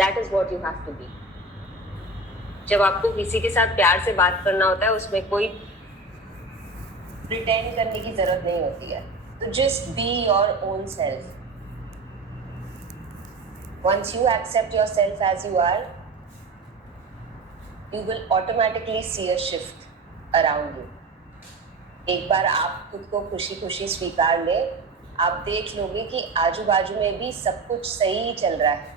That is what you have to be. जब आपको किसी के साथ प्यार से बात करना होता है उसमें कोई प्रिटेंड करने की जरूरत नहीं होती है. तो just be your own self. Once you accept yourself as you are, you will automatically see a shift around you. एक बार आप खुद को खुशी खुशी स्वीकार ले, आप देख लोगे कि आजू बाजू में भी सब कुछ सही ही चल रहा है.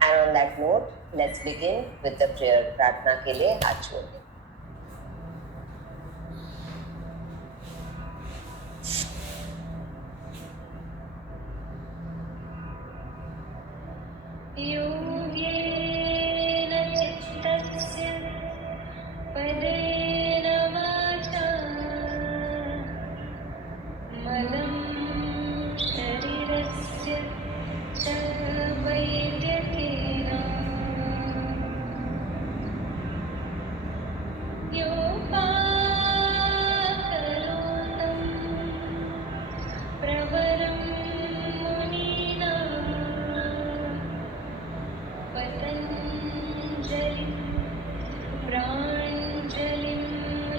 And on that note, let's begin with the prayer. प्रार्थना के लिए हाथ जोड़ दें. योगेन चित्तस्य पदेन वाचा मलं शरीरस्य च वैद्यकेन योपाकरोतं प्रवरं मुनीनां पतञ्जलिं प्राञ्जलिं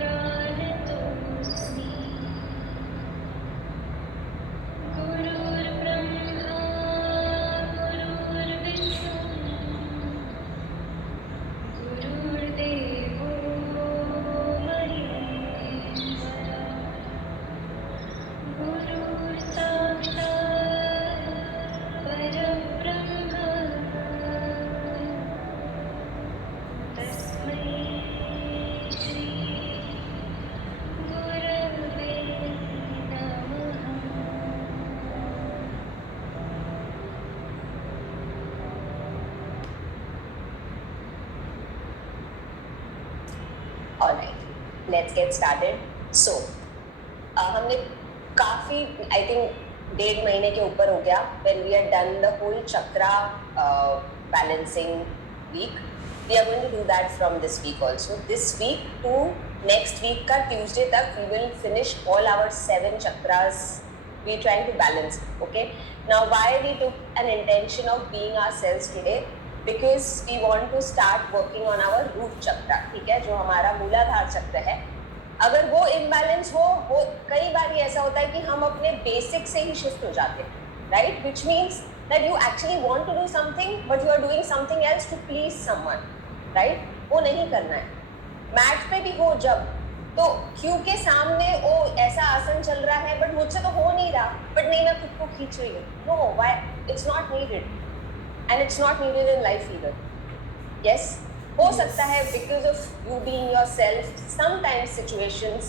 रानतोऽस्मि. गुरुर्ब्रह्मा गुरुर्विष्णु गुरुर्देवो महेश्वरः गुरुर्साक्षात् परब्रह्म तस्मै श्री गुरवे नमः. Alright, let's get started. So, हमने काफी I think 1.5 महीने के ऊपर हो गया when we had done the whole chakra balancing week. We are going to do that from this week also. This week to next week का Tuesday तक we will finish all our 7 chakras. We are trying to balance it, okay? Now, why we took an intention of being ourselves today? Because we want to start working on our root chakra, ठीक है? जो हमारा मूलाधार चक्र है. अगर वो imbalance हो कई बार ऐसा होता है कि हम अपने basic से ही shift हो जाते हैं, right? Which means that you actually want to do something, but you are doing something else to please someone, right? वो नहीं करना है. मैट पे भी हो जब तो क्यू के सामने वो ऐसा आसन चल रहा है बट मुझसे तो हो नहीं रहा, बट नहीं मैं खुद को खींच रही हूँ. No, why? It's not needed and it's not needed in life either. Yes, हो सकता है because of you being yourself sometimes situations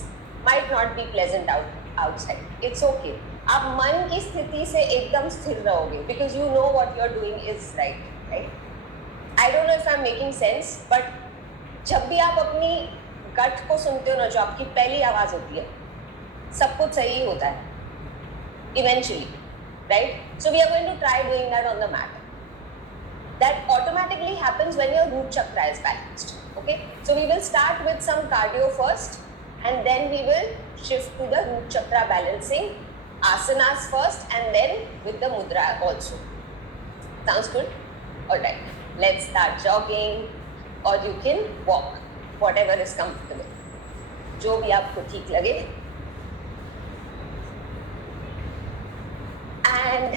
might not be pleasant outside. It's okay. आप मन की स्थिति से एकदम स्थिर रहोगे because you know what you are doing is right. I don't know if I am making sense, but जब भी आप अपनी गट को सुनते हो ना, जो आपकी पहली आवाज होती है, सब कुछ सही होता है eventually, right? So we are going to try doing that on the mat. That automatically happens when your root chakra is balanced. Okay, so we will start with some cardio first, and then we will shift to the root chakra balancing asanas first, and then with the mudra also. Sounds good? All right, let's start jogging, or you can walk, whatever is comfortable. जो भी आपको ठीक लगे. And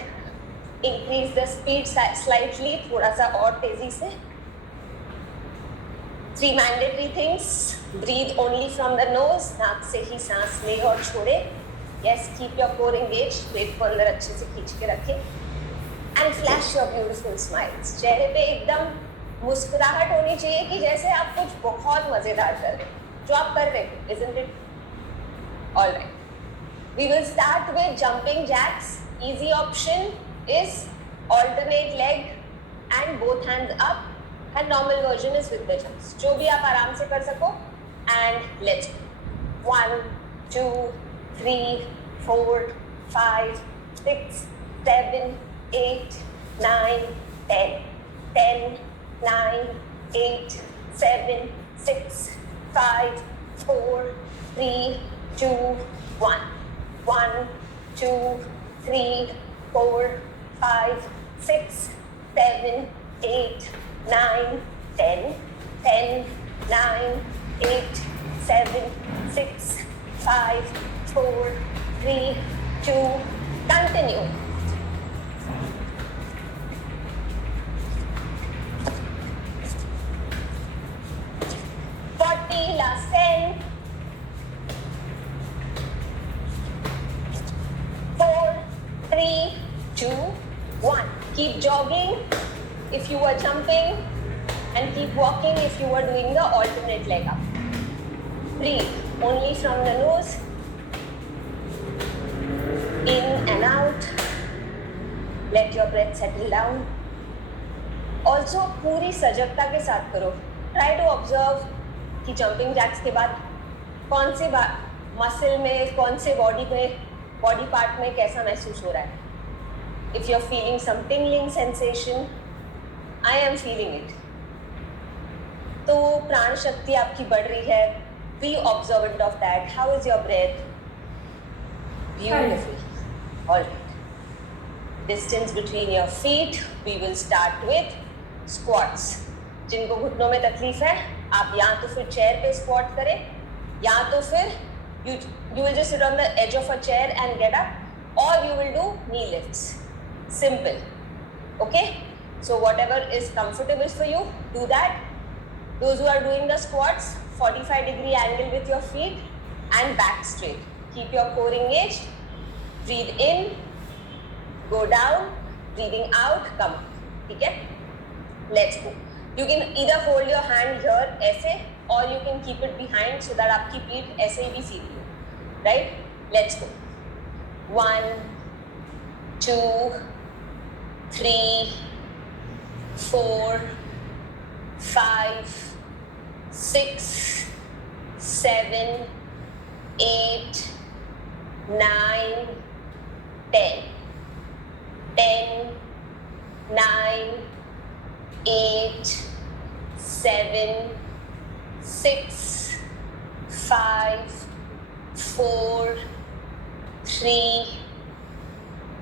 increase the speed slightly, थोड़ा सा और तेजी से. 3 mandatory things. Breathe only from the nose. नाक से ही सांस ले और छोड़े. Yes, keep your core engaged. पेट को अंदर अच्छे से खींच के रखें. And flash your beautiful smiles. चेहरे पे एकदम मुस्कुराहट होनी चाहिए कि जैसे आप कुछ बहुत मजेदार कर रहे हो, जो आप कर रहे हो, isn't it? All right. We will start with jumping jacks. Easy option is alternate leg and both hands up, and normal version is with the jumps. जो भी आप आराम से कर सको. And let's go. 1, 2, 3, 4, 5, 6, 7, 8, 9, 10. 10, 9, 8, 7, 6, 5, 4, 3, 2, 1. 1, 2, 3, 4, 5, 6, 7, 8, 9, 10, 10, 9, 8, 7, 6, 5, 4, 3, 2, continue. Last 10, 4, 3, 2, 1. Keep jogging if you were jumping and keep walking if you were doing the alternate leg up. Breathe only from the nose, in and out. Let your breath settle down. Also पूरी सजगता के साथ करो. Try to observe कि jumping jacks के बाद कौन से मसल में, कौन से बॉडी पार्ट में कैसा महसूस हो रहा है. If you are feeling some tingling sensation, I am feeling it, तो प्राण शक्ति आपकी बढ़ रही है. Be observant of that. How is your breath? Beautiful. Alright, distance between your feet. We will start with squats. जिनको घुटनों में तकलीफ है, आप या तो फिर चेयर पे स्क्वाट करें, या तो फिर you will just sit on the edge of a chair and get up, or you will do knee lifts. Simple. Okay? So whatever is comfortable for you, do that. Those who are doing the squats, 45-degree angle with your feet and back straight. Keep your core engaged. Breathe in, go down, breathing out, come up. Okay? Let's go. You can either hold your hand here ऐसे, or you can keep it behind so that आपकी पीठ ऐसे ही भी सीधी हो. Right? Let's go. 1, 2, 3, 4, 5, 6, 7, 8, 9, 10. 10, 9, 8, 7, 6, 5, 4, 3,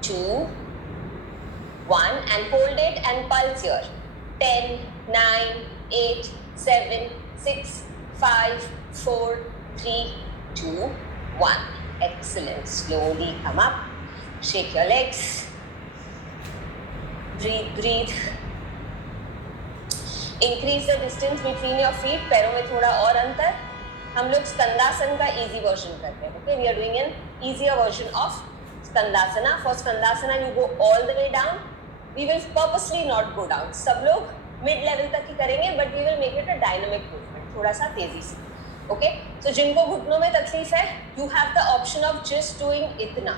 2, 1, and hold it and pulse here. 10, 9, 8, 7, 6, 5, 4, 3, 2, 1. Excellent. Slowly come up. Shake your legs. Breathe, breathe. Increase the distance between your feet. पैरों में थोड़ा और अंतर. हम लोग स्कंदासन का easy version करते हैं. Okay, we are doing an easier version of skandasana. For skandasana, you go all the way down. We will purposely not go down. सब लोग mid level तक ही करेंगे, but we will make it a dynamic movement. थोड़ा सा तेजी से. Okay, so जिनको घुटनों में तकलीफ है, you have the option of just doing इतना.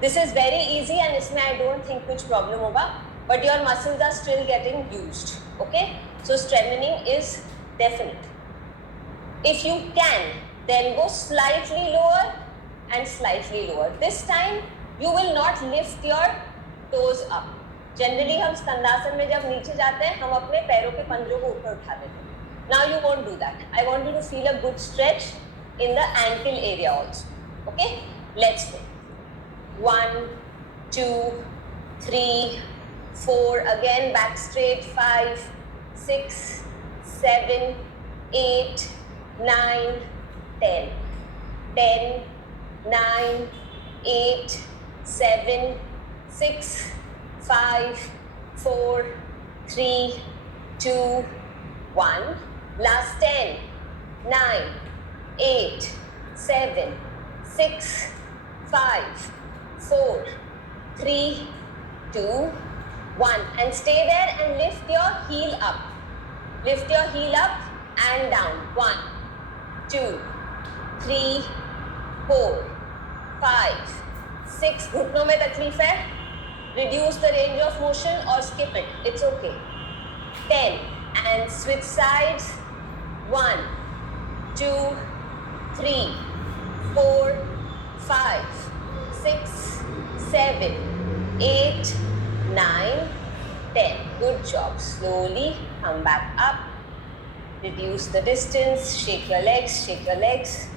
This is very easy and इसमें I don't think कुछ problem होगा, but your muscles are still getting used. Okay, so strengthening is definite. If you can, then go slightly lower and slightly lower. This time you will not lift your toes up. Generally हम स्कंदासन में जब नीचे जाते हैं, हम अपने पैरों के पंजों को ऊपर उठा देते हैं. Now you won't do that. I want you to feel a good stretch in the ankle area also. Okay, let's go. 1, 2, 3, 4. Again, back straight. 5, 6, 7, 8, 9, 10. 10, 9, 8, 7, 6, 5, 4, 3, 2, 1. Last 10, 9, 8, 7, 6, 5, 4, 3, 2, 1. And stay there and lift your heel up. Lift your heel up and down. 1, 2, 3, 4, 5, 6. घुटनों में तकलीफ है? Reduce the range of motion or skip it. It's okay. 10 and switch sides. 1, 2, 3, 4, 5, 6, 7, 8, 9, 10. Good job. Slowly come back up. Reduce the distance. Shake your legs. Shake your legs.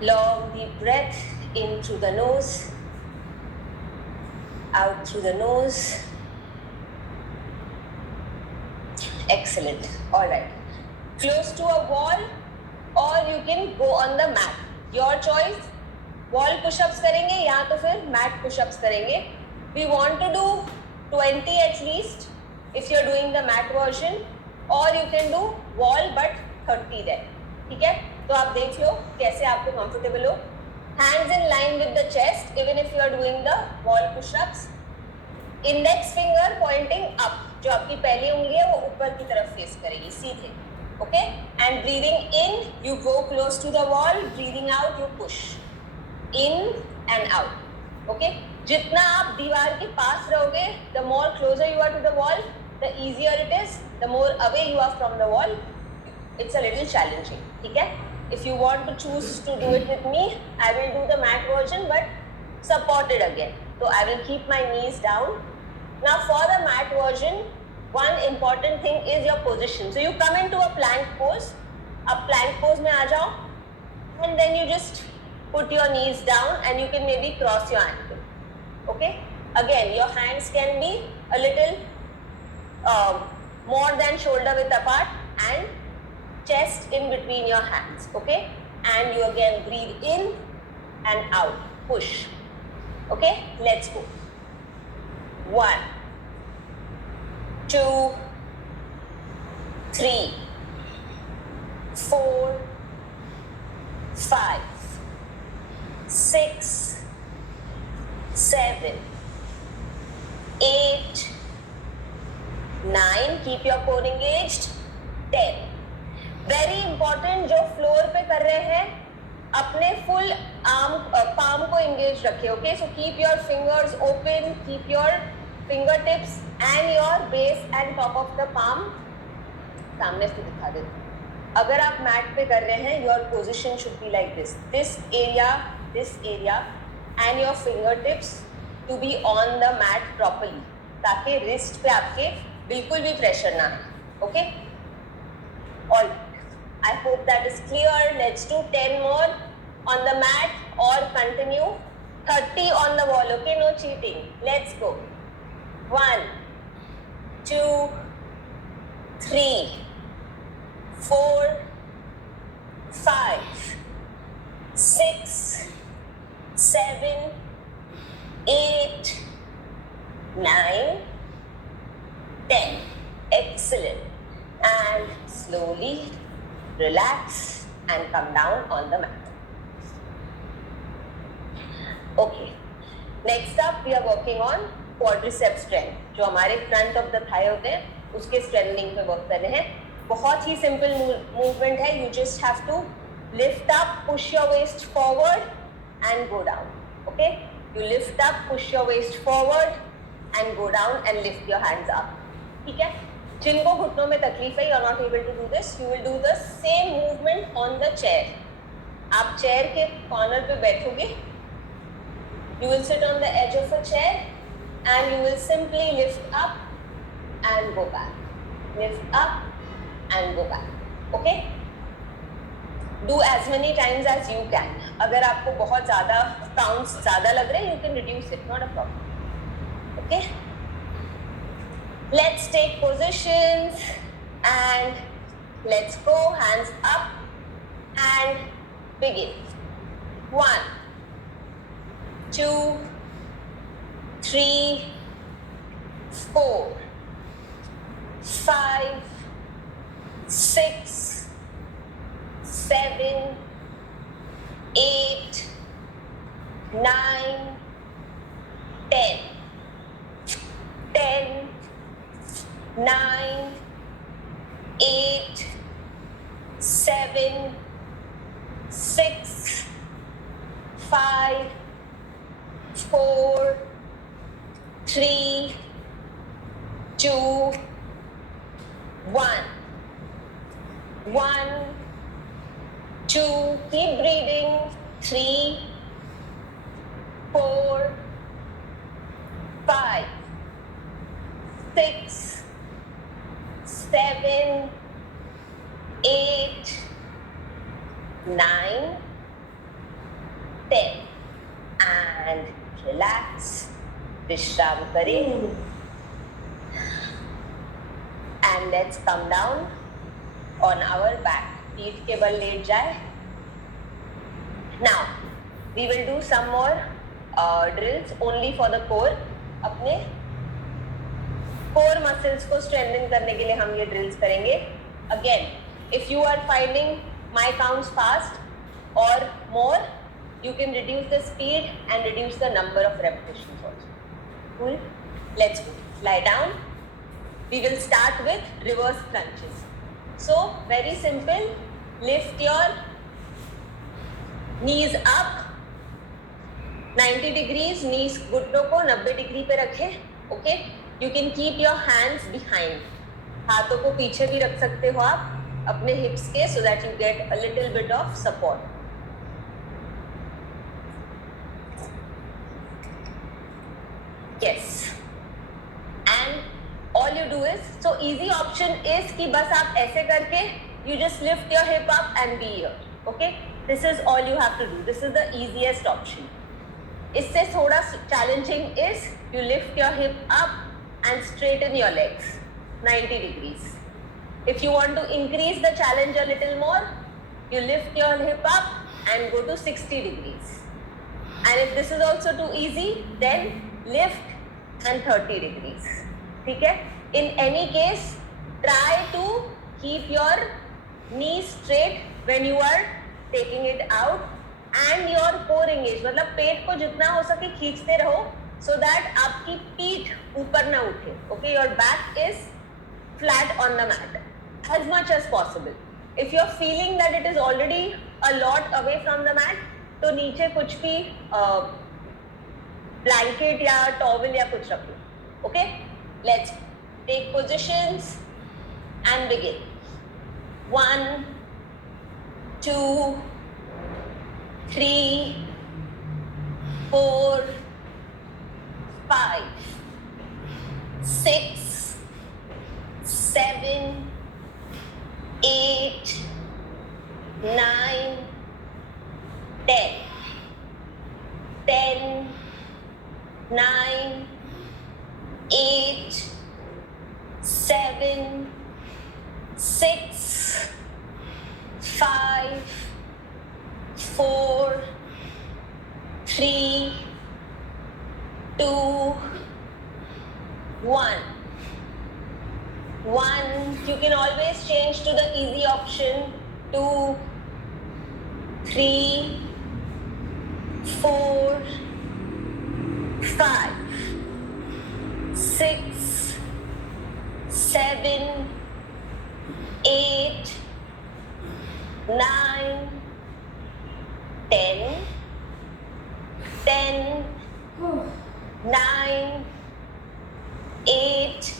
Long deep breath in through the nose. out through the nose. Excellent. All right. Close to a wall or you can go on the mat. Your choice. Wall push-ups करेंगे या तो फिर mat push-ups करेंगे. We want to do 20 at least if you're doing the mat version, or you can do wall but 30 there. ठीक है? तो आप देख लो कैसे आपको comfortable हो. Hands in line with the chest even if you are doing the wall push-ups. Index finger pointing up. जो आपकी पहली उंगली है वो ऊपर की तरफ फेस करेगी सीधे. Okay? And breathing in, you go close to the wall. Breathing out, you push. In and out. Okay? जितना आप दीवार के पास रहोगे, the more closer you are to the wall, the easier it is. The more away you are from the wall, it's a little challenging. ठीक है? If you want to choose to do it with me, I will do the mat version, but supported again. So I will keep my knees down. Now for the mat version, one important thing is your position. So you come into a plank pose. अब plank pose में आ जाओ, and then you just put your knees down and you can maybe cross your ankle. Okay? Again, your hands can be a little more than shoulder width apart and chest in between your hands. Okay? And you again breathe in and out. Push. Okay? Let's go. 1, 2, 3, 4, 5, 6, 7, 8, 9. Keep your core engaged. 10. Very important, जो floor पे कर रहे हैं अपने full palm को engaged रखे. Okay, so keep your fingers open, keep your fingertips and your base and top of the palm सामने से दिखा देते. अगर आप मैट पे कर रहे हैं, your position should be like this. This area and your fingertips to be on the mat properly, ताकि wrist पे आपके बिल्कुल भी pressure ना है. Okay? All. I hope that is clear. Let's do 10 more on the mat or continue 30 on the wall. Okay? No cheating. Let's go. 1, 2, 3, 4, 5, 6, 7, 8, 9, 10. Excellent. And slowly relax and come down on the mat. Okay. Next up, we are working on quadriceps strength. जो हमारे front of the thigh होते हैं, उसके strengthening पे work कर रहे हैं. बहुत ही simple movement है. You just have to lift up, push your waist forward, and go down. Okay? You lift up, push your waist forward, and go down and lift your hands up. ठीक है? जिनको घुटनों में तकलीफ है, you are not able to do this, you will do the same movement on the chair. आप chair के corner पे बैठोगे, you will sit on the edge of a chair and you will simply lift up and go back, lift up and go back. Okay? Do as many times as you can. अगर आपको बहुत ज़्यादा counts ज़्यादा लग रहे हैं, you can reduce it, not a problem. Okay? Let's take positions and let's go. Hands up and begin. 1, 2, 3, 4, 5, 6, 7, 8, 9, 10. 10, 9, 8, 7, 6, 5, 4, 3, 2, 1. 1, 2, keep breathing. 3, 4, 5, 6, 7, 8, 9, 10. And relax विश्राम करें and let's come down on our back. पीठ के बल लेट जाए. Now we will do some more drills only for the core. अपने core muscles को strengthen करने के लिए हम ये drills करेंगे. Again, if you are finding my counts fast or more, you can reduce the speed and reduce the number of repetitions also. Cool? Let's go. Lie down. We will start with reverse crunches. So very simple. Lift your knees up 90 degrees. Knees घुटनों को 90 degree पे रखें. Okay? You can keep your hands behind. हाथों को पीछे भी रख सकते हो आप अपने hips के, so that you get a little bit of support. Yes. And all you do is, so easy option is कि बस आप ऐसे करके you just lift your hip up and be here. Okay? This is all you have to do. This is the easiest option. इससे थोड़ा challenging is you lift your hip up and straighten your legs 90 degrees. If you want to increase the challenge a little more, you lift your hip up and go to 60 degrees. And if this is also too easy, then lift and 30 degrees. ठीक है? In any case, try to keep your knees straight when you are taking it out and your core engaged. मतलब पेट को जितना हो सके खींचते रहो so that आपकी पीठ ऊपर ना उठे. Okay, your back is flat on the mat as much as possible. If you are feeling that it is already a lot away from the mat, तो नीचे कुछ भी blanket या towel या कुछ रख लो. Okay, let's take positions and begin. 1, 2, 3, 4, 5, 6, 7, 8, 9, 10. 10, 9, 8, 7, 6, 5, 4, 3, 2, 1. 1. You can always change to the easy option. 2, 3, 4, 5, 6, 7, 8, 9, 10, 10, 9, 8,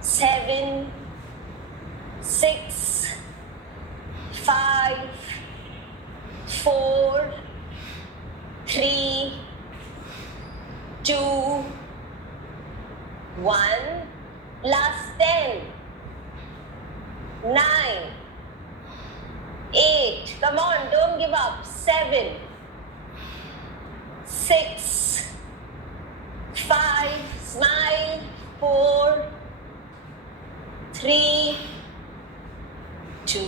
7, 6, 5, 4, 3, 2, 1. Last 10, 9, 8. Come on, don't give up. 7, 6, 5. Smile. 4, 3, 2,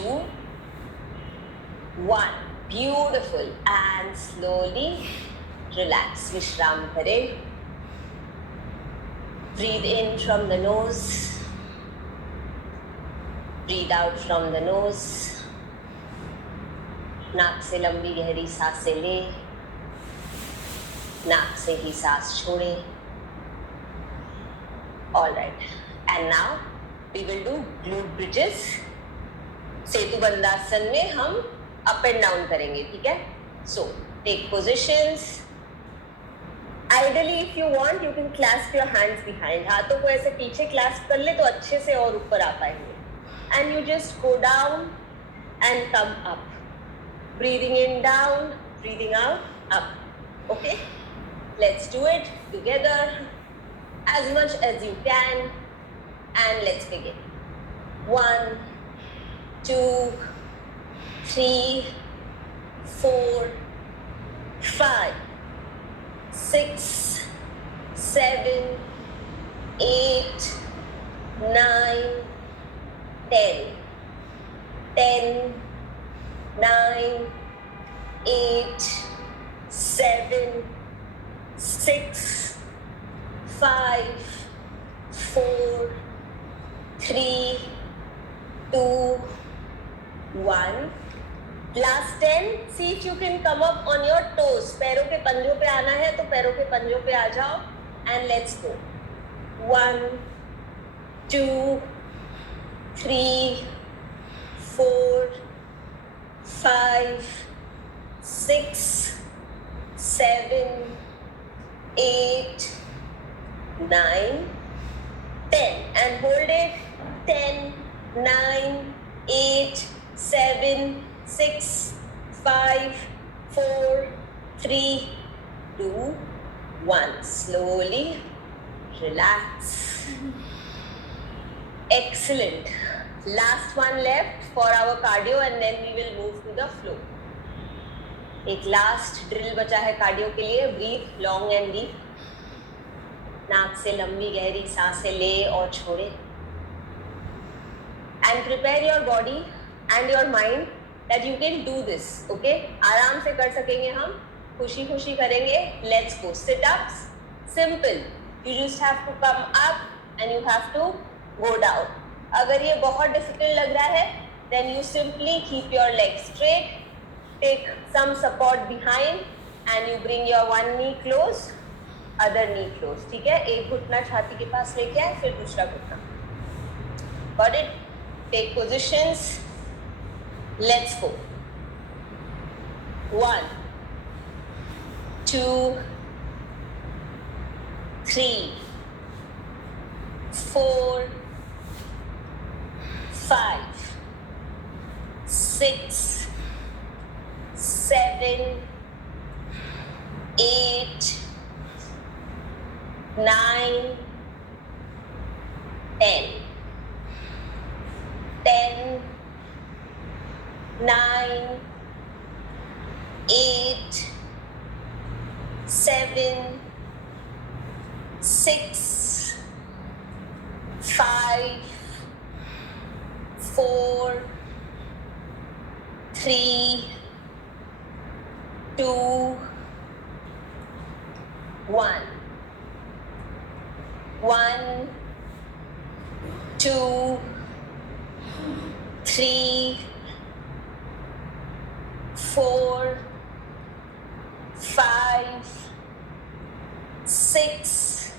1. Beautiful. And slowly relax. Vishram kare. Breathe in from the nose. Breathe out from the nose. नाक से लंबी गहरी सांसें ले, नाक से ही सांस छोड़े. All right. And now we will do glute bridges. सेतु बंदासन में हम up and down करेंगे, ठीक है? So take positions. Ideally, if you want, you can clasp your hands behind. हाथों को ऐसे पीछे clasp कर ले तो अच्छे से और ऊपर आ पाएंगे. And you just go down and come up. Breathing in down, breathing out, up. Okay? Let's do it together as much as you can. And let's begin. 1, 2, 3, 4, 5, 6, 7, 8, 9, 10. 10, 9, 8, 7, 6, 5, 4, 3, 2, 1. Last 10. See if you can come up on your toes. पैरों के पंजों पे आना है तो पैरों के पंजों पे आ जाओ and let's go. 1, 2, 3, 4, 5, 6, 7, 8, 9, 10. And hold it. 10, 9, 8, 7, 6, 5, 4, 3, 2, 1. Slowly relax. Excellent. Last one left for our cardio and then we will move to the flow. एक लास्ट ड्रिल बचा है कार्डियो के लिए. Breathe long and deep. नाक से लंबी गहरी सांसें ले और छोड़े. And prepare your body and your mind that you can do this. Okay? आराम से कर सकेंगे हम. खुशी खुशी करेंगे. Let's go. Sit ups. Simple. You just have to come up and you have to go down. अगर ये बहुत difficult लग रहा है, then you simply keep your legs straight. Take some support behind and you bring your one knee close, other knee close. ठीक है? एक घुटना छाती के पास लेके आए, फिर दूसरा घुटना. Got it? Take positions. Let's go. 1, 2, 3, 4, 5, 6, 7, 8, 9, 10. 10, 9, 8, 7, 6, 5, 4, 3, 2, 1. 1, 2, 3, 4, 5, 6,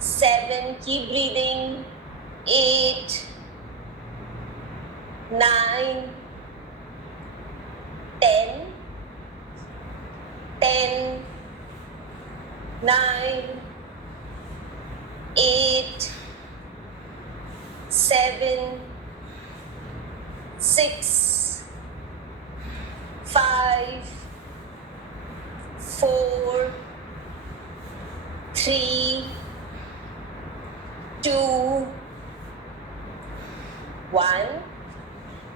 7. Keep breathing. 8, 9, 10, 10, 9, 8, 7, 6, 5, 4, 3, 2, 1.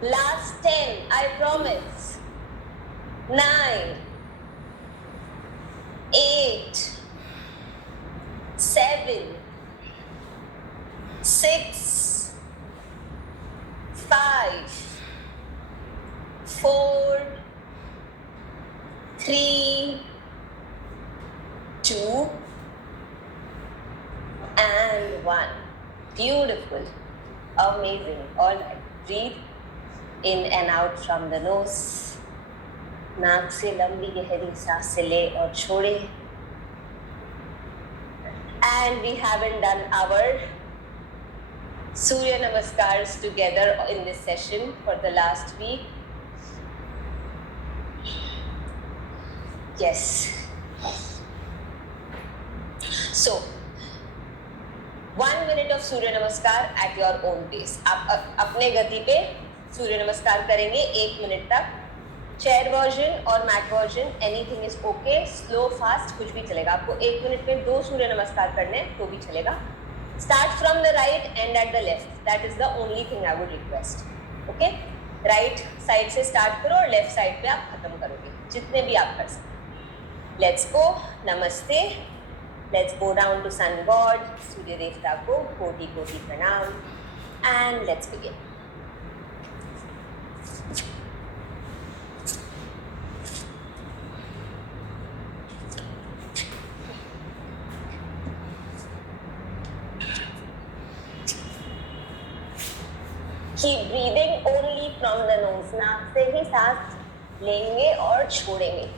Last 10, I promise. 9, 8, 7, 6, 5, 4, 3, 2, and 1. Beautiful. Amazing. All right. Breathe in and out from the nose. नाक से लंबी गहरी सांसें ले और छोड़े. And we haven't done our Surya Namaskars together in this session for the last week. Yes. So, 1 minute of Surya Namaskar at your own pace. आप अपने गति पे सूर्य नमस्कार करेंगे 1 मिनट तक. चेयर वर्जन और mat version anything is okay. Slow fast कुछ भी चलेगा. आपको 1 मिनट में 2 सूर्य नमस्कार करने तो भी चलेगा. Start from the right and at the left. That is the only thing I would request. Okay, right side से स्टार्ट करो और लेफ्ट साइड पे आप खत्म करोगे जितने भी आप कर सकते. Let's go. नमस्ते. Let's go down to sun god, Surya Devta ko koti koti pranam, and let's begin. Keep breathing only from the nose. नाक से ही सांस लेंगे और छोड़ेंगे.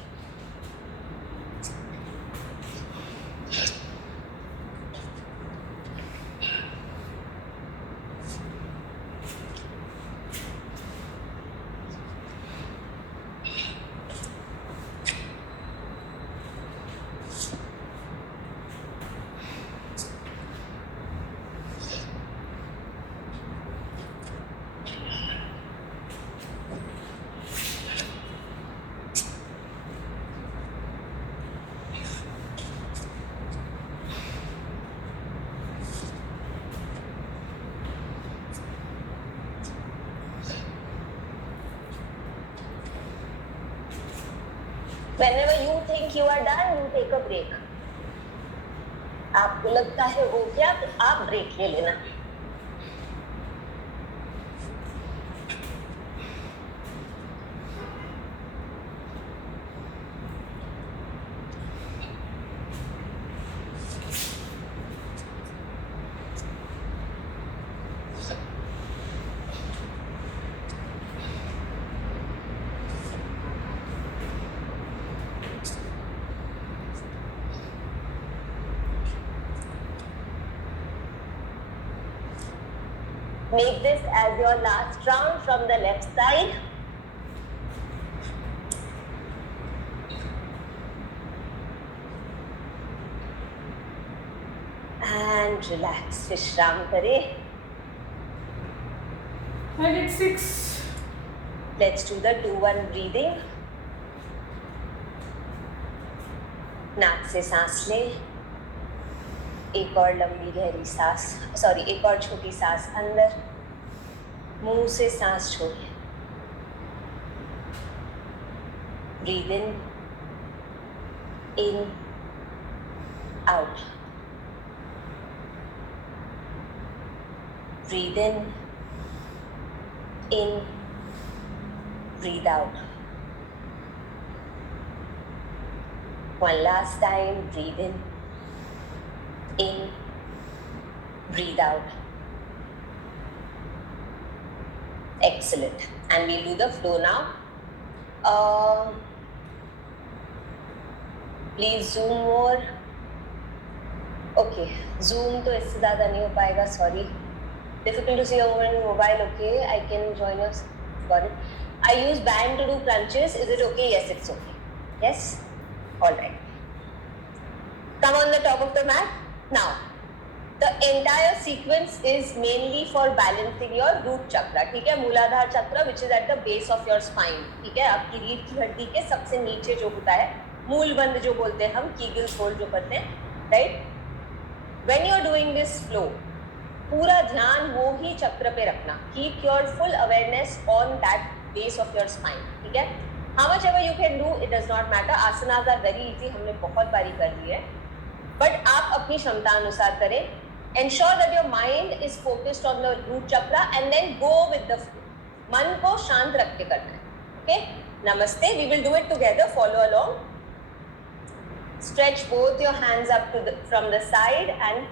Whenever you think you are done, you take a break. आपको लगता है हो गया तो आप ब्रेक ले लेना. Make this as your last round from the left side. And relax, विश्राम करें. I did 6. Let's do the 2-1 breathing. नाक से सांस ले. एक और लंबी गहरी सांस, एक और छोटी सांस अंदर. मुंह से सांस छोड़िए. Breathe in, out. Breathe in, breathe out. One last time, breathe in, breathe out. Excellent. And we'll do the flow now. Please zoom more. Okay, zoom तो इससे ज़्यादा नहीं हो पाएगा, sorry. Difficult to see over mobile, okay? I can join us. Got it. I use band to do crunches. Is it okay? Yes, it's okay. Yes? All right. Come on the top of the mat. Now, the entire sequence is mainly for balancing your root chakra. ठीक है? मूलाधार चक्र, which is at the base of your spine. ठीक है? आपकी रीढ़ की हड्डी के सबसे नीचे जो होता है, मूलबंध जो बोलते हैं हम, कीगल्स होल्ड जो करते हैं, right? When you are doing this flow, पूरा ध्यान वो ही चक्र पे रखना. Keep your full awareness on that base of your spine. ठीक है? How much ever you can do, it does not matter. Asanas are very easy. हमने बहुत बारी कर ली है. But आप अपनी क्षमता अनुसार करें. Ensure that your mind is focused on the root chakra and then go with the flow. मन को शांत रख के करना है. Okay? Namaste. We will do it together. Follow along. Stretch both your hands up to from the side and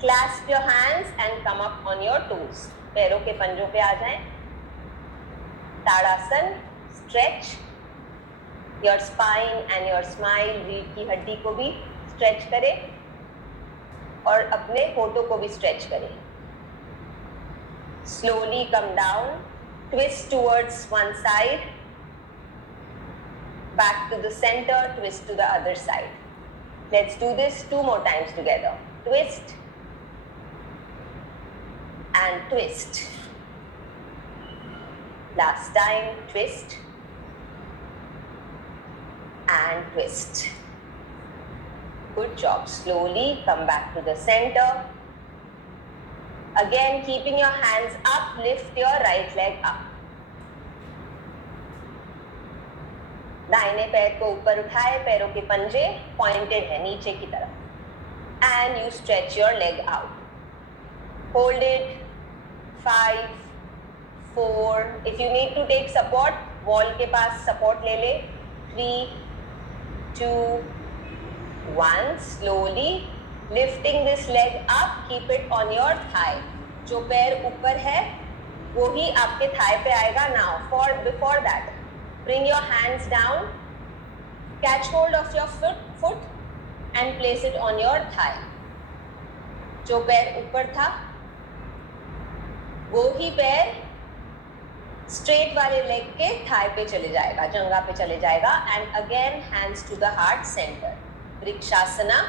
clasp your hands and come up on your toes. पैरों के पंजों पे आ जाएं. ताड़ासन. Stretch your spine and your smile. रीढ़ की हड्डी को भी stretch करें और अपने होठों को भी stretch करें. Slowly come down. Twist towards one side. Back to the center. Twist to the other side. Let's do this 2 more times together. Twist and twist. Last time, twist and twist. Good job. Slowly come back to the center. Again, keeping your hands up, lift your right leg up. दाहिने पैर को ऊपर उठाए, पैरों के पंजे pointed है नीचे की तरफ. and you stretch your leg out. Hold it. 5, 4. If you need to take support, wall के पास support ले ले. 3, 2, 1. Slowly lifting this leg up. Keep it on your thigh. जो पैर ऊपर है वो ही आपके थाई पे आएगा. Now before that, bring your hands down, catch hold of your foot and place it on your thigh. जो पैर ऊपर था वो ही पैर स्ट्रेट वाले लेग के थाई पे चले जाएगा, जंघा पे चले जाएगा. And again hands to the heart centre. वृक्षासना.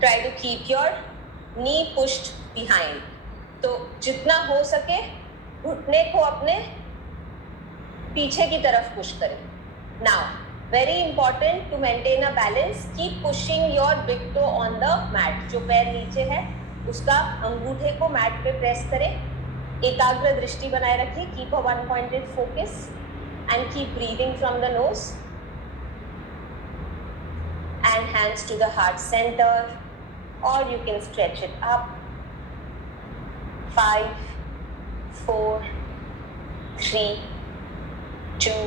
Try to keep your knee pushed behind. तो जितना हो सके घुटने को अपने पीछे की तरफ पुश करें. Now very important to maintain a balance, keep pushing your big toe on the mat. जो पैर नीचे है उसका अंगूठे को मैट पे प्रेस करें. एकाग्र दृष्टि बनाए रखिए. Keep a one pointed focus and keep breathing from the nose. And hands to the heart centre, or you can stretch it up. 5, 4, 3, 2,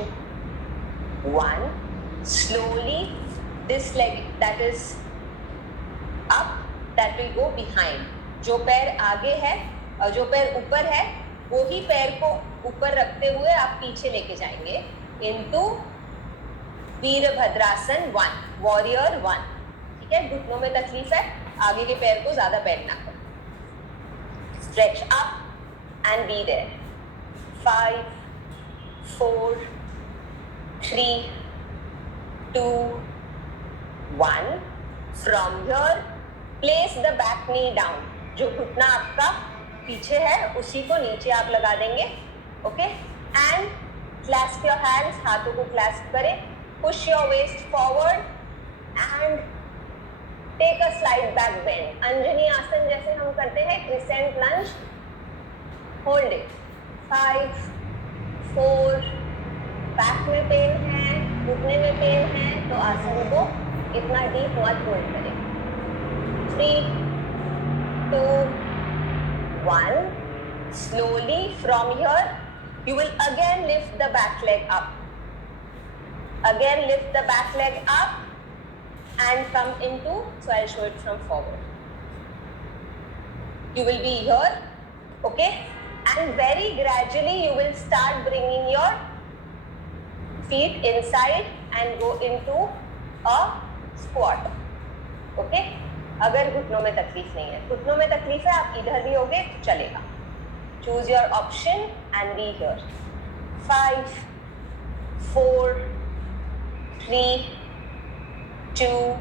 1. Slowly this leg that is up, that will go behind. जो पैर आगे है और जो पैर ऊपर है वो ही पैर को ऊपर रखते हुए आप पीछे लेके जाएंगे into वीरभद्रासन 1, वॉरियर 1. ठीक है, घुटनों में तकलीफ है, आगे के पैर को ज्यादा बेंड ना करो. Stretch up and be there. 5, 4, 3, 2, 1. From here place the back knee down. जो घुटना आपका पीछे है उसी को नीचे आप लगा देंगे. Okay, and clasp your hands. हाथों को क्लैस्प करें. Push your waist forward and take a slide back bend. अंजनी आसन जैसे हम करते हैं, crescent lunge. Hold it. 5, 4. Back में पेन है, घुटने में पेन है तो आसन को इतना डीप मत होल्ड करें. 3, 2, 1. Slowly from here you will again lift the back leg up. Again lift the back leg up and come into, so I'll show it from forward. You will be here, okay, and very gradually you will start bringing your feet inside and go into a squat. Okay, अगर घुटनों में तकलीफ नहीं है, घुटनों में तकलीफ है आप इधर भी होगे चलेगा. Choose your option and be here. 5, 4, 3, 2,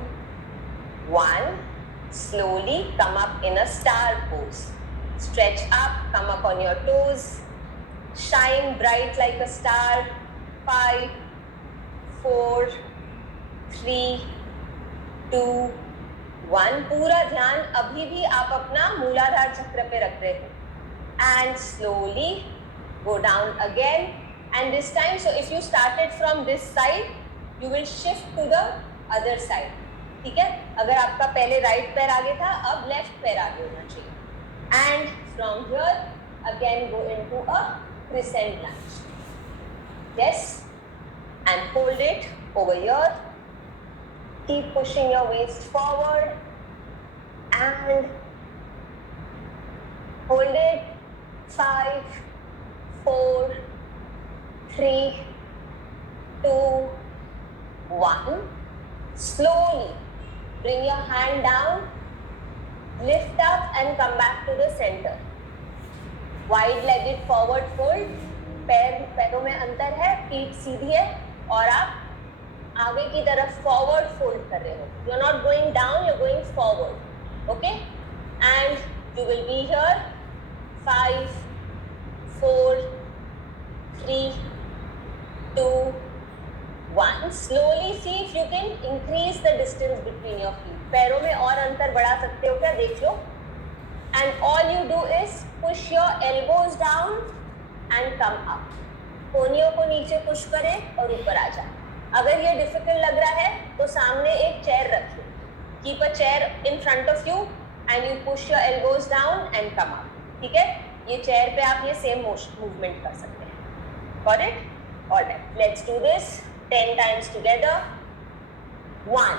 1. Slowly come up in a star pose. Stretch up, come up on your toes. Shine bright like a star. 5, 4, 3, 2, 1. पूरा ध्यान अभी भी आप अपना मूलाधार चक्र पे रख रहे हैं. And slowly go down again. And this time, so if you started from this side, you will shift to the other side. ठीक है, अगर आपका पहले राइट पैर आगे था अब लेफ्ट पैर आगे होना चाहिए. And from here again go into a crescent lunge. Yes, and hold it over here. Keep pushing your waist forward and hold it. 5, 4, 3, 2, 1. Slowly bring your hand down, lift up and come back to the center. Wide-legged forward fold. पैरों में अंतर है, पीठ सीधी है और आप आगे की तरफ forward fold कर रहे हो. You are not going down, you are going forward. Okay, and you will be here. 5, 4, 3, 2, 1. Slowly see if you can increase the distance between your feet. पैरों में और अंतर बढ़ा सकते हो क्या, देख लो. And all you do is push your elbows down and come up. कोहनियों को नीचे पुश करें और ऊपर आ जाए. अगर ये डिफिकल्ट लग रहा है तो सामने एक चेयर रखिए. Keep a chair in front of you and you push your elbows down and come up. ठीक है, ये चेयर पे आप ये सेम मूवमेंट कर सकते हैं. Got it? Alright, let's do this 10 times together. 1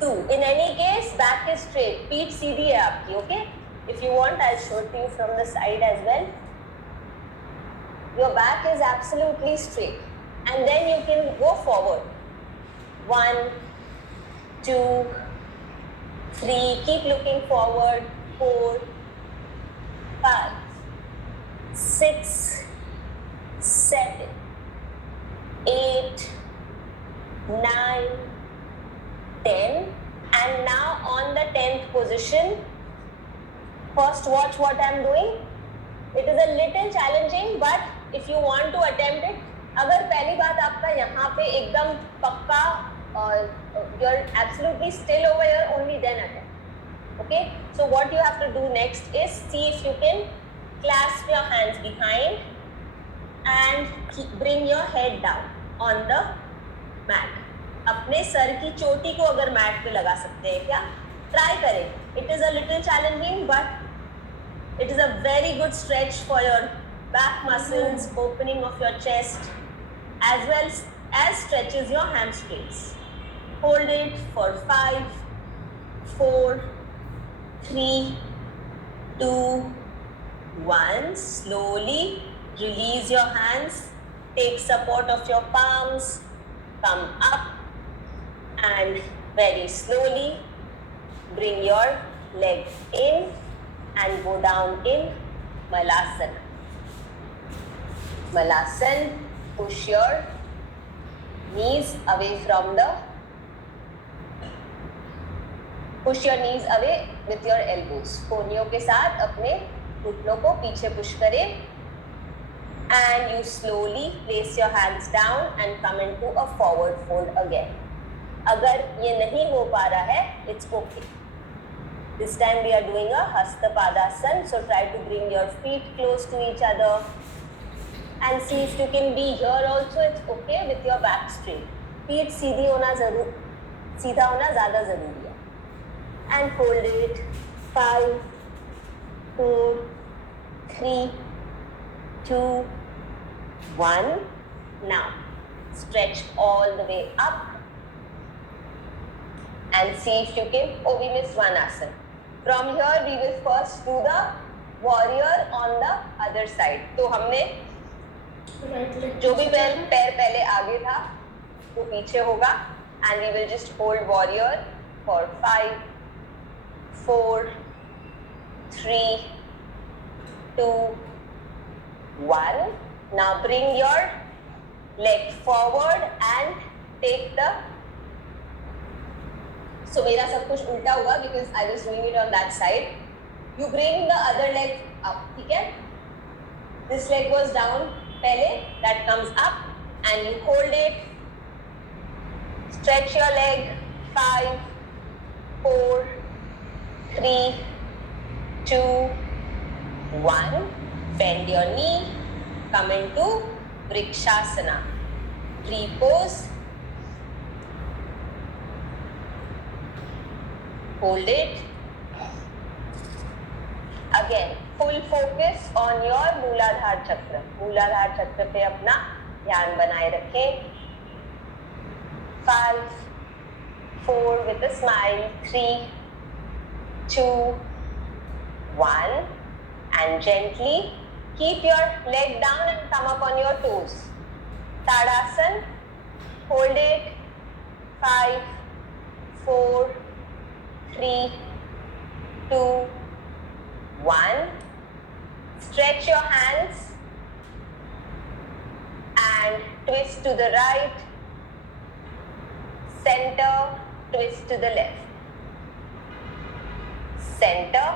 2. In any case, back is straight. पीठ सीधी है आपकी. Okay, if you want I'll show it to you from the side as well. Your back is absolutely straight and then you can go forward. 1 2 3. Keep looking forward. 4 5 6 7 8 9 10. And now on the 10th position, first watch what I'm doing. It is a little challenging, but if you want to attempt it, अगर पहली बात आपका यहाँ पे एकदम पक्का you're absolutely still over here, only then attempt. Okay, so what you have to do next is see if you can clasp your hands behind and bring your head down on the mat. अपने sir की चोटी को अगर mat पे लगा सकते हैं क्या, ट्राई करें. It is a little challenging but it is a very good stretch for your back muscles, opening of your chest as well as stretches your hamstrings. Hold it for 5 4 3 2 1. Slowly release your hands, take support of your palms, come up and very slowly bring your leg in and go down in Malasana. Malasana, push your knees away from the, push your knees away with your elbows. कोहनियों के साथ अपने घुटनों को पीछे push करें and you slowly place your hands down and come into a forward fold again. अगर ये नहीं हो पा रहा है, it's okay. This time we are doing a Hasta Padasana, so try to bring your feet close to each other and see if you can be here also. It's okay with your back straight. पीठ सीधी होना सीधा होना ज़्यादा ज़रूरी है. And hold it. 5 4 3 2 1. Now stretch all the way up and see if you can. Oh, we missed one asana. From here we will first do the warrior on the other side. तो हमने जो भी पैर पहले आगे था वो पीछे होगा and we will just hold warrior for 5 4 3 2 1. Now bring your leg forward and take the. So मेरा सब कुछ उल्टा हुआ because I was doing it on that side. You bring the other leg up, ठीक है? This leg was down पहले, that comes up and you hold it. Stretch your leg. 5 4 3 2 1. Bend your knee. Come into Vrikshasana. Repose. Hold it. Again, full focus on your Mooladhara Chakra. Mooladhara Chakra पे अपना ध्यान बनाए रखें. 5 4 with a smile. 3 2 1. And gently keep your leg down and come up on your toes. Tadasana. Hold it. 5 4 3 2 1. Stretch your hands and twist to the right, center, twist to the left, center.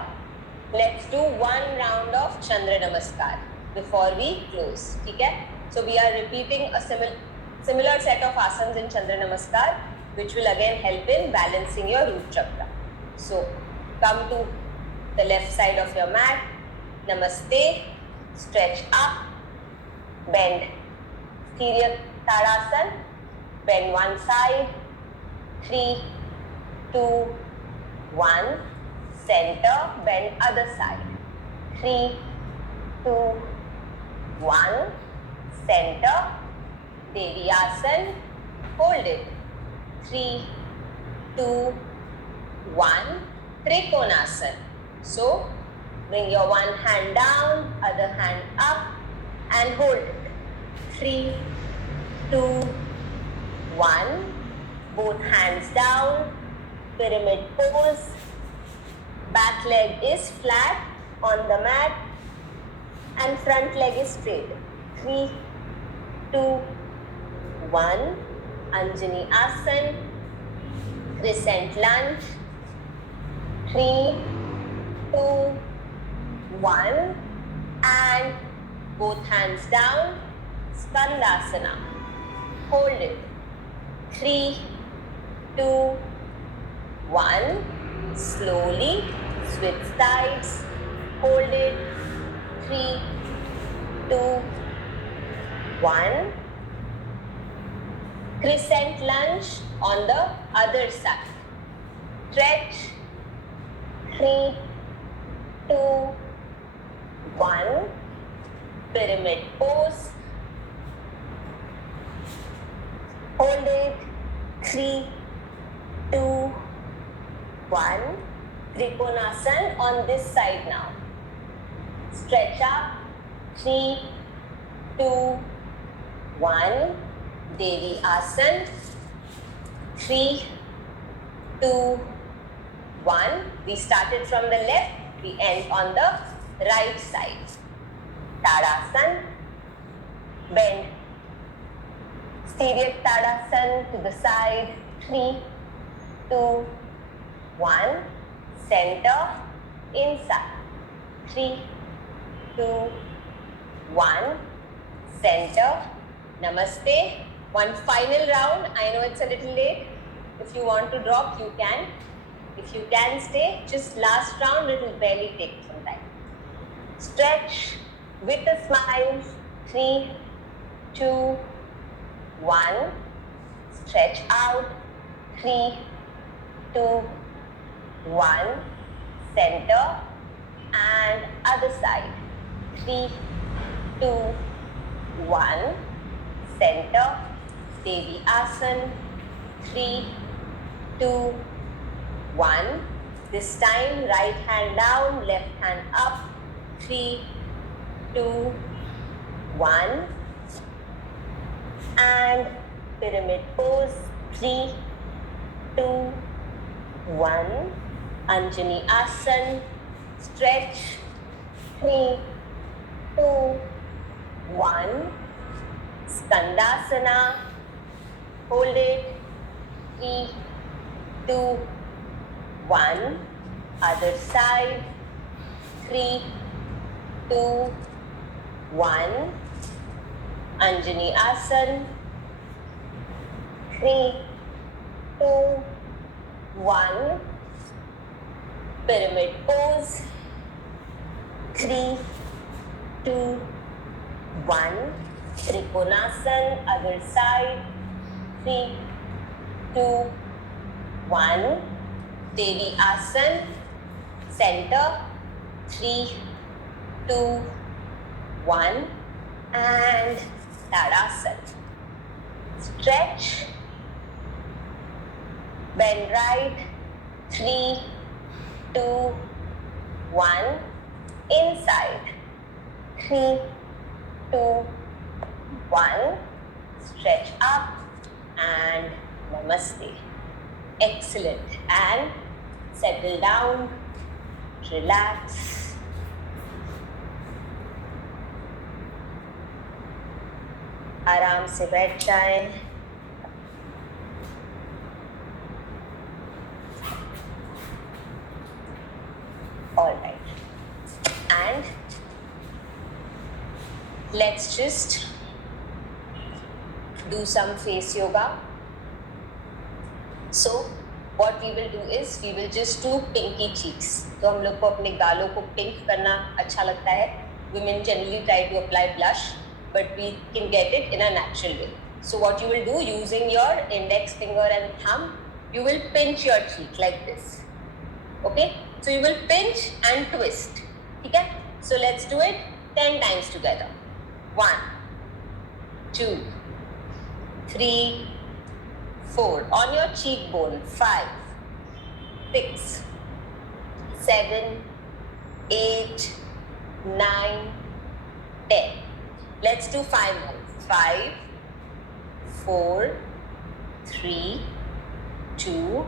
Let's do one round of Chandra Namaskar before we close. ठीक है? So we are repeating a similar set of asanas in Chandra Namaskar, which will again help in balancing your root chakra. So come to the left side of your mat. Namaste. Stretch up. Bend. Tadasana. Bend one side. 3, 2, 1. Center. Bend other side. 3, 2, 1. Center. Devi Asana. Hold it. 3, 2, 1. Trikonasana. So bring your one hand down, other hand up, and hold it. 3, 2, 1. Both hands down. Pyramid pose. Back leg is flat on the mat and front leg is straight. 3, 2, 1. Anjani Asana. Crescent lunge. 3, 2, 1. And both hands down. Skandasana. Hold it. 3, 2, 1. Slowly switch sides. Hold it. 3, 2, 1. Crescent lunge on the other side. Stretch. 3, 2, 1. Pyramid pose. Hold it. 3, 2, 1. Trikonasana on this side now. Stretch up. 3, 2, 1. Devi Asana. 3, 2, 1. We started from the left. We end on the right side. Tadasana. Bend. Stereo Tadasana to the side. 3, 2, 1. Center. Inside. 3, 2, 1. Center. Namaste. One final round. I know it's a little late. If you want to drop, you can. If you can stay, just last round, it will barely take some time. Stretch with a smile. 3, 2, 1. Stretch out. 3, 2, 1. Center and other side. 3, 2, 1. Center. Devi Asana. 3, 2, 1. This time, right hand down, left hand up. 3, 2, 1. And pyramid pose. 3, 2, 1. Anjani Asana. Stretch. 3, 2, 1. Skandasana. Hold it. 3, 2, 1. Other side. 3, 2, 1. Anjani Asana. 3, 2, 1. Pyramid pose. 3, 2, 1. Trikonasana. Other side. 3, 2, 1. Devi Asana. Center. 3, 2, 1. And Tadasana. Stretch. Bend right. 3, 2, 1. Inside. 3, 2, 1. Stretch up and namaste. Excellent. And settle down. Relax. आराम से बैठ जाएं. All right. And let's just do some face yoga. So what we will do is we will just do pinky cheeks. तो हम लोग को अपने गालों को पिंक करना अच्छा लगता है. Women generally try to apply blush, but we can get it in a natural way. So what you will do, using your index finger and thumb, you will pinch your cheek like this. Okay? So you will pinch and twist. Okay? So let's do it 10 times together. 1, 2, 3, 4. On your cheekbone. 5, 6, 7, 8, 9, 10. Let's do 5 more. 5, 4, 3, 2,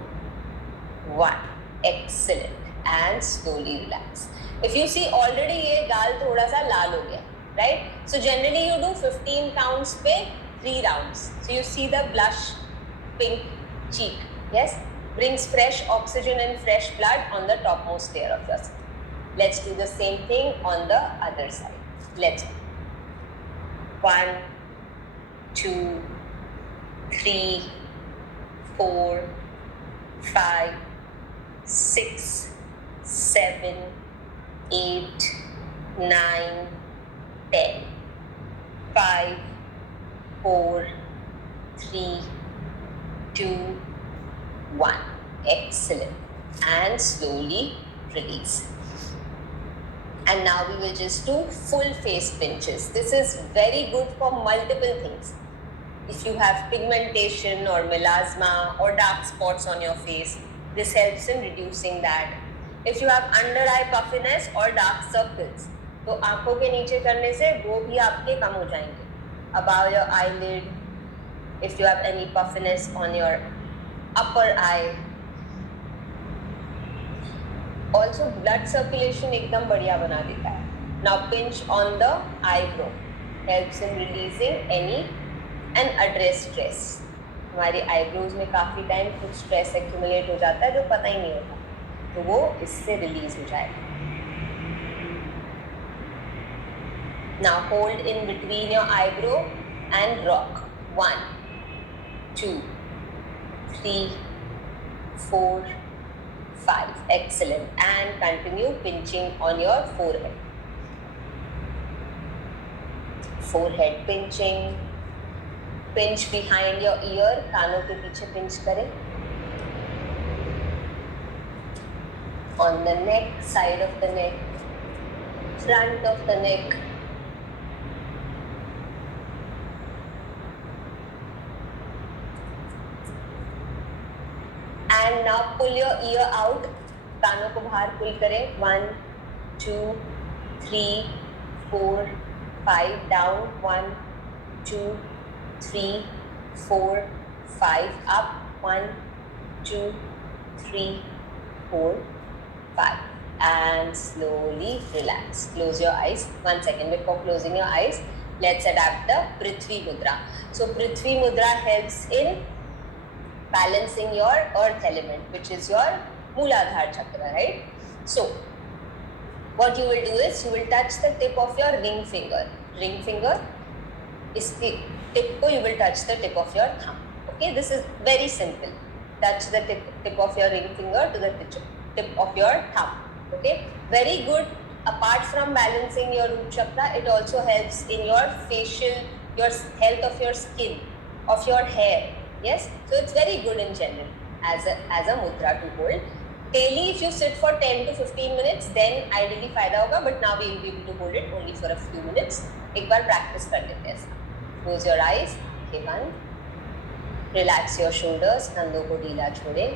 1. Excellent. And slowly relax. If you see, already ये गाल थोड़ा सा लाल हो गया, right? So generally you do 15 counts पे 3 rounds. So you see the blush pink cheek, yes? Brings fresh oxygen and fresh blood on the topmost layer of your skin. Let's do the same thing on the other side. Let's go. 1, 2, 3, 4, 5, 6, 7, 8, 9, 10. 5, 4, 3, 2, 1. Excellent. And slowly release. And now we will just do full face pinches. This is very good for multiple things. If you have pigmentation or melasma or dark spots on your face, this helps in reducing that. If you have under eye puffiness or dark circles, तो आंखों के नीचे करने से वो भी आपके कम हो जाएंगे. Above your eyelid, if you have any puffiness on your upper eye. Also blood circulation एकदम बढ़िया बना देता है. Now pinch on the eyebrow, helps in releasing any and address stress. हमारे आईब्रोज में काफ़ी टाइम कुछ स्ट्रेस एक्यूमुलेट हो जाता है जो पता ही नहीं होता, तो वो इससे रिलीज हो जाएगा. Now hold in between your eyebrow and rock. 1, 2, 3, 4, 5. Excellent. And continue pinching on your forehead. Forehead pinching. Pinch behind your ear, कानों के पीछे pinch करें. On the neck, side of the neck, front of the neck. And now pull your ear out. कानों को बाहर pull करें. 1, 2, 3, 4, 5. Down. 1, 2, 3, 4, 5. Up. 1, 2, 3, 4, 5. And slowly relax. Close your eyes. 1 second before closing your eyes. Let's adapt the Prithvi Mudra. So Prithvi Mudra helps in balancing your earth element, which is your Mooladhara chakra, right? So what you will do is you will touch the tip of your ring finger. Ring finger is the tip, you will touch the tip of your thumb. Okay, this is very simple. Touch the tip of your ring finger to the tip of your thumb. Okay, very good. Apart from balancing your root chakra, it also helps in your facial, your health of your skin, of your hair. Yes, so it's very good in general as a mudra to hold. Daily, if you sit for 10 to 15 minutes, then ideally फायदा होगा. But now we will be able to hold it only for a few minutes. एक बार practice कर लेते हैं. Close your eyes, आंखें बंद. Relax your shoulders, कंधों को ढीला छोड़े.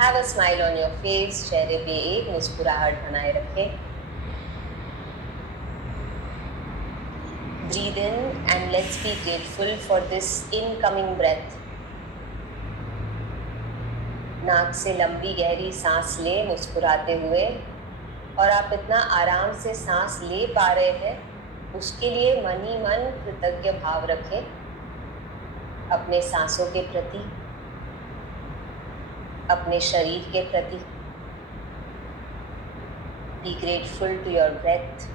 Have a smile on your face, चेहरे पे एक मुस्कुराहट बनाए रखें. Breathe in and let's be grateful for this incoming breath. नाक से लंबी गहरी सांस ले मुस्कुराते हुए, और आप इतना आराम से सांस ले पा रहे हैं उसके लिए मन ही मन कृतज्ञ भाव रखें अपने सांसों के प्रति, अपने शरीर के प्रति. Be grateful to your breath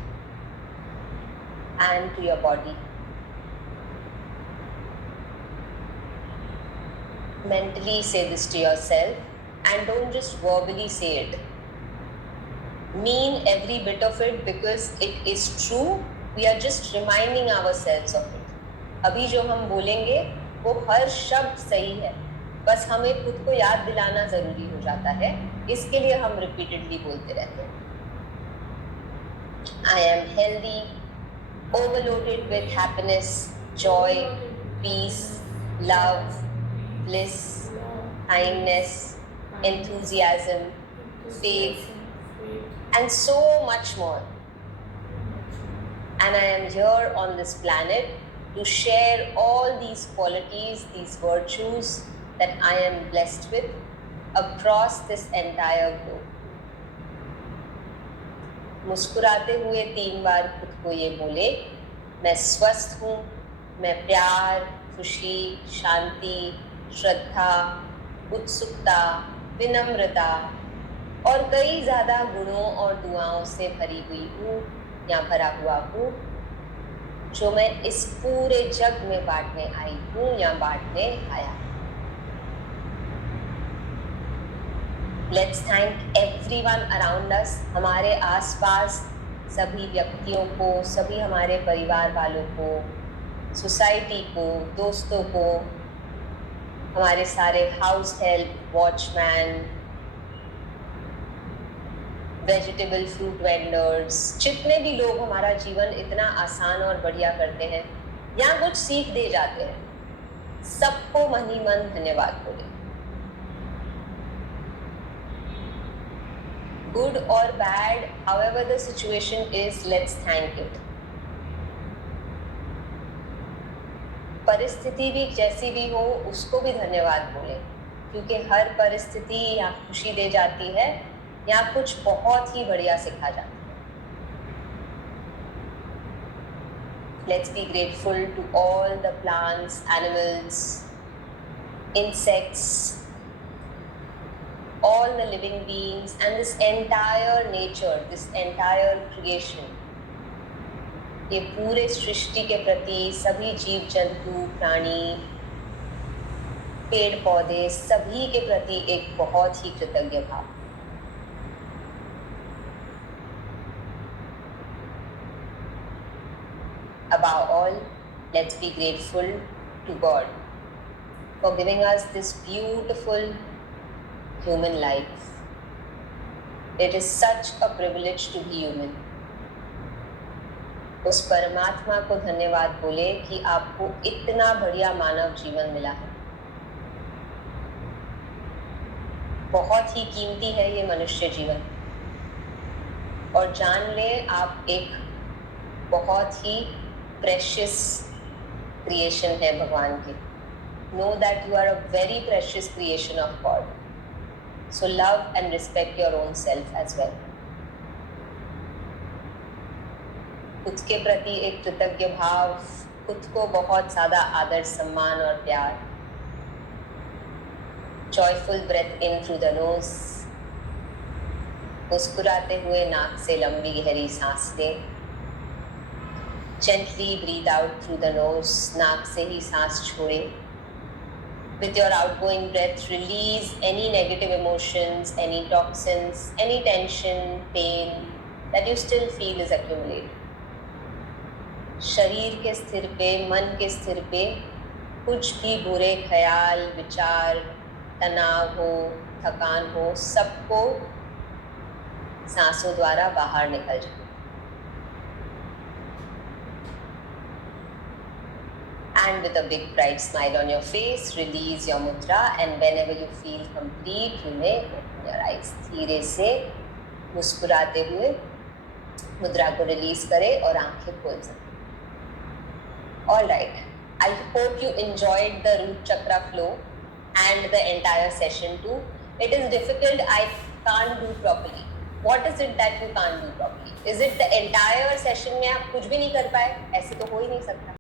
and to your body. Mentally say this to yourself and don't just verbally say it. Mean every bit of it because it is true. We are just reminding ourselves of it. अभी जो हम बोलेंगे वो हर शब्द सही है, बस हमें खुद को याद दिलाना जरूरी हो जाता है, इसके लिए हम रिपीटेडली बोलते रहते हैं। I am healthy, overloaded with happiness, joy, peace, love, bliss, kindness, enthusiasm, faith, and so much more. And I am here on this planet to share all these qualities, these virtues that I am blessed with across this entire globe. मुस्कुराते हुए 3 बार खुद को ये बोले, मैं स्वस्थ हूँ, मैं प्यार, खुशी, शांति, श्रद्धा, उत्सुकता, विनम्रता और कई ज़्यादा गुणों और दुआओं से भरी हुई हूँ या भरा हुआ हूँ, जो मैं इस पूरे जग में बांटने आई हूँ या बांटने आया। Let's thank everyone around us, हमारे आसपास सभी व्यक्तियों को, सभी हमारे परिवार वालों को, सोसाइटी को, दोस्तों को, हमारे सारे house help, watchman, vegetable fruit vendors, जितने भी लोग हमारा जीवन इतना आसान और बढ़िया करते हैं या कुछ सीख दे जाते हैं, सबको मन ही मन धन्यवाद बोले। Good or bad, however the situation is, let's thank it. परिस्थिति भी जैसी भी हो, उसको भी धन्यवाद बोले, क्योंकि हर परिस्थिति या खुशी दे जाती है या कुछ बहुत ही बढ़िया सिखा जाता है। Let's be grateful to all the plants, animals, insects, all the living beings and this entire nature, this entire creation. ये पूरे सृष्टि के प्रति सभी जीव जंतु, प्राणी, पेड़ पौधे, सभी के प्रति एक बहुत ही कृतज्ञ भाव। Above all, let's be grateful to God for giving us this beautiful human life. It is such a privilege to be human. उस परमात्मा को धन्यवाद बोले कि आपको इतना बढ़िया मानव जीवन मिला है। बहुत ही कीमती है ये मनुष्य जीवन, और जान ले आप एक बहुत ही प्रेशियस क्रिएशन है भगवान की। Know that you are a very precious creation of God. So love and respect your own self as well. खुद के प्रति एक कृतज्ञ भाव, खुद को बहुत ज़्यादा आदर, सम्मान और प्यार। Joyful breath in through the nose. मुस्कुराते हुए नाक से लंबी गहरी सांस लें। Gently breathe out through the nose. नाक से ही सांस छोड़ें। With your outgoing breath, release any negative emotions, any toxins, any tension, pain that you still feel is accumulated. शरीर के स्थिर पे, मन के स्थिर पे कुछ भी बुरे ख्याल, विचार, तनाव हो, थकान हो, सबको सांसों द्वारा बाहर निकल जाए। And with a big bright smile on your face, release your mudra, and whenever you feel complete, you may open your eyes. धीरे से मुस्कुराते हुए मुद्रा को रिलीज करें और आंखें खोल सकते। All right, I hope you enjoyed the root chakra flow and the entire session too. It is difficult, I can't do properly. What is it that you can't do properly? Is it the entire session में आप कुछ भी नहीं कर पाए? ऐसे तो हो ही नहीं सकता।